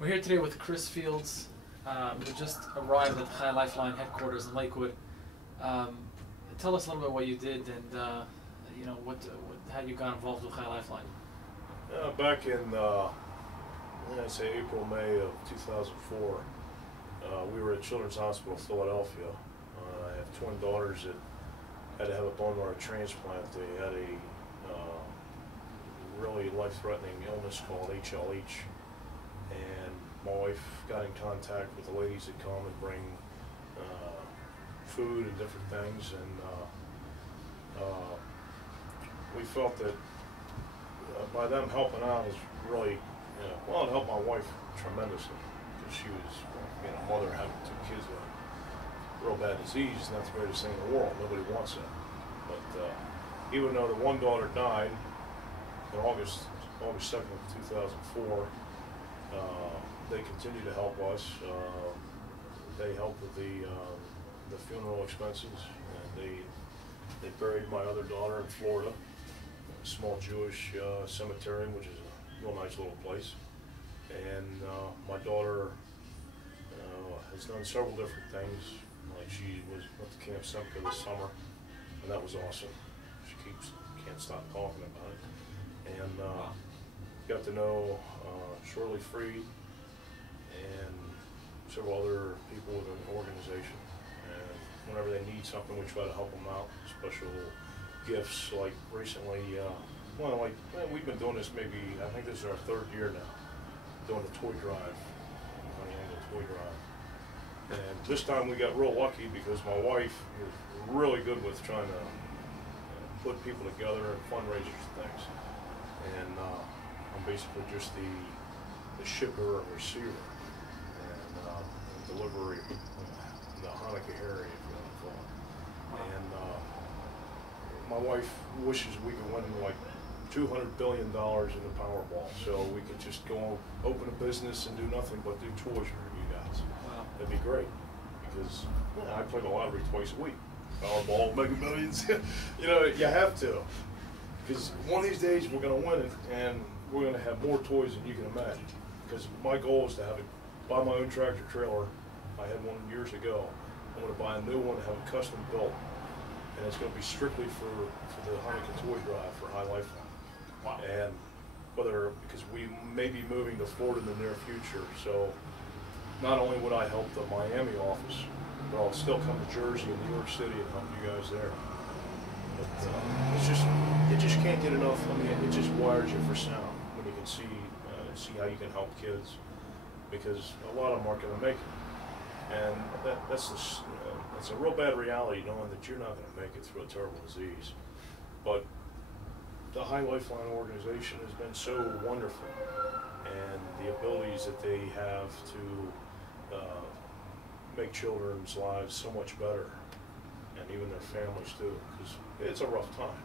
We're here today with Chris Fields, who just arrived at the Chai Lifeline headquarters in Lakewood. Tell us a little bit what you did and you know how you got involved with Chai Lifeline. Back in I'd say April, May of 2004, we were at Children's Hospital, Philadelphia. I have twin daughters that had to have a bone marrow transplant. They had a really life-threatening illness called HLH, and my wife got in contact with the ladies that come and bring food and different things, and we felt that by them helping out is really, well, it helped my wife tremendously, because she was, a mother having two kids with a real bad disease, and that's the greatest thing in the world. Nobody wants that. But even though the one daughter died in August 2nd of 2004, they continue to help us. They help with the funeral expenses, and they buried my other daughter in Florida, a small Jewish cemetery, which is a real nice little place. And my daughter has done several different things. Like she went to Camp Simca this summer, and that was awesome. She can't stop talking about it. And got to know Shirley Freed and several other people within the organization. And whenever they need something, we try to help them out. Special gifts, like recently, we've been doing this maybe, I think this is our third year now, doing the toy drive, Honey Angle toy drive. And this time we got real lucky because my wife is really good with trying to put people together and fundraisers and things. And I'm basically just the shipper and receiver and delivery, the Hanukkah area, if you want to call it. And my wife wishes we could win like $200 billion in the Powerball, so we could just go open a business and do nothing but do tours for you guys. Wow. That'd be great, because I play the lottery twice a week. Powerball, Mega Millions, you have to. Because one of these days we're going to win it, and we're going to have more toys than you can imagine. Because my goal is to buy my own tractor trailer. I had one years ago. I'm going to buy a new one and have it custom built. And it's going to be strictly for the Hanukkah toy drive for Chai Lifeline. Wow. And because we may be moving to Florida in the near future, so not only would I help the Miami office, but I'll still come to Jersey and New York City and help you guys there. But it just can't get enough. I mean, it just wires you for sound when you can see how you can help kids, because a lot of them aren't going to make it, and that's a real bad reality, knowing that you're not going to make it through a terrible disease. But the Chai Lifeline organization has been so wonderful, and the abilities that they have to make children's lives so much better, and even their families too, because it's a rough time.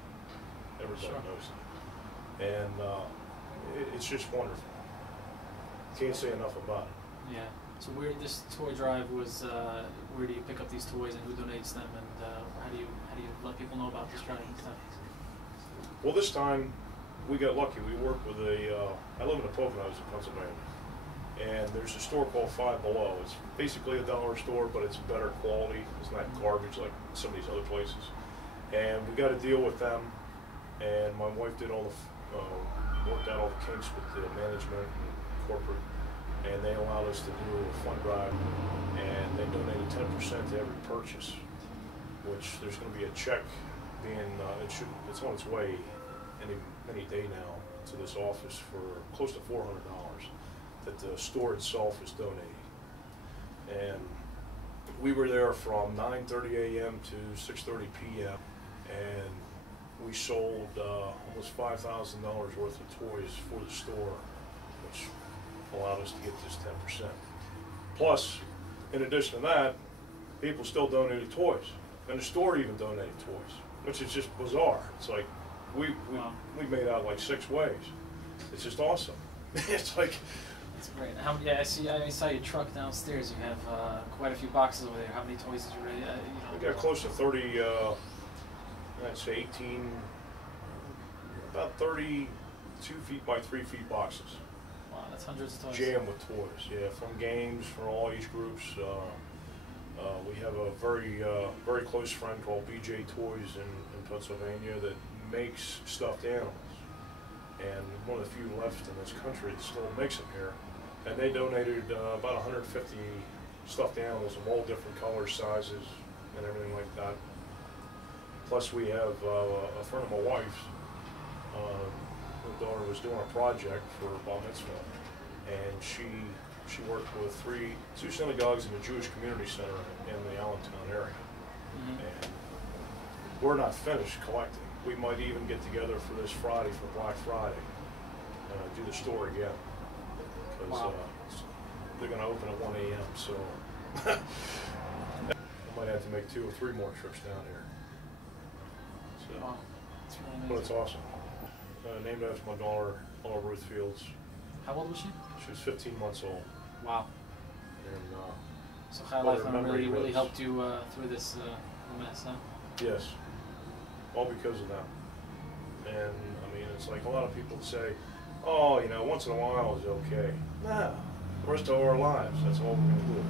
Everybody knows that. And it's just wonderful. Can't say enough about it. Yeah. So this toy drive was, where do you pick up these toys and who donates them, and how do you let people know about this drive and stuff? Well, this time we got lucky. We worked with I live in the Poconos in Pennsylvania, and there's a store called Five Below. It's basically a dollar store, but it's better quality. It's not garbage like some of these other places. And we got a deal with them, and my wife did all worked out all the kinks with the management and corporate, and they allowed us to do a fund drive, and they donated 10% to every purchase, which there's going to be a check being, it's on its way any day now to this office for close to $400 that the store itself is donating. And we were there from 9:30 a.m. to 6:30 p.m. and we sold almost $5,000 worth of toys for the store, which allowed us to get this 10%. Plus, in addition to that, people still donated toys, and the store even donated toys, which is just bizarre. It's like we made out like 6 ways. It's just awesome. It's like. That's great. I saw your truck downstairs. You have quite a few boxes over there. How many toys did you really? We got close to 30. I'd say 18, about 32 feet by 3 feet boxes. Wow, that's hundreds of toys. Jammed with toys, yeah, from games for all age groups. We have a very close friend called BJ Toys in Pennsylvania that makes stuffed animals, and one of the few left in this country that still makes them here. And they donated about 150 stuffed animals of all different colors, sizes, and everything like that. Plus, we have a friend of my wife's. Her daughter was doing a project for Bar Mitzvah, and she worked with two synagogues and a Jewish community center in the Allentown area. And we're not finished collecting. We might even get together for this Friday, for Black Friday, do the store again. Because they're going to open at 1 a.m., so I might have to make 2 or 3 more trips down here. So, wow, that's really amazing. but it's awesome. Named after my daughter, Ruth Fields. How old was she? She was 15 months old. Wow. And So Chai what her Lifeline memory really was. helped you through this mess, huh? yes, all because of them. And I mean, it's like a lot of people say, oh, you know, once in a while is okay. Nah, the rest of our lives, that's all we're going to do.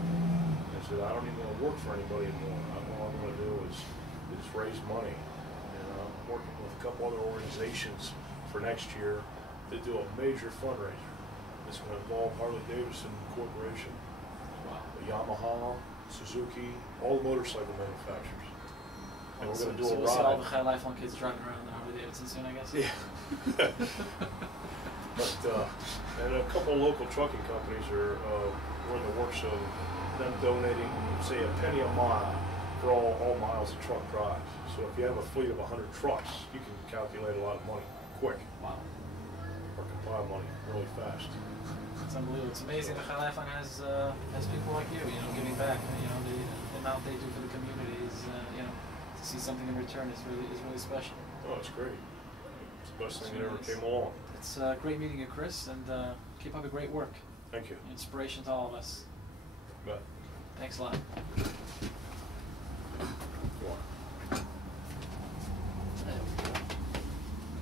I said, I don't even want to work for anybody anymore. All I'm going to do is raise money. And I'm working with a couple other organizations for next year to do a major fundraiser. It's going to involve Harley-Davidson Corporation, Yamaha, Suzuki, all the motorcycle manufacturers. And we're going to do so a we'll see all ride. the Chai Lifeline kids driving around in Harley-Davidson soon, I guess? Yeah. But, and a couple local trucking companies are we're in the works of them donating, say, a penny a mile for all miles a truck drives. So if you have a fleet of 100 trucks, you can calculate a lot of money quick. Wow. Or compile money really fast. It's unbelievable. It's amazing that Chai Lifeline has people like you, giving back. The amount they do for the community is, to see something in return is really special. Oh, it's great. It's the best thing that ever Nice. came along. It's great meeting you, Chris, and keep up the great work. Thank you. Inspiration to all of us. Bet. Thanks a lot.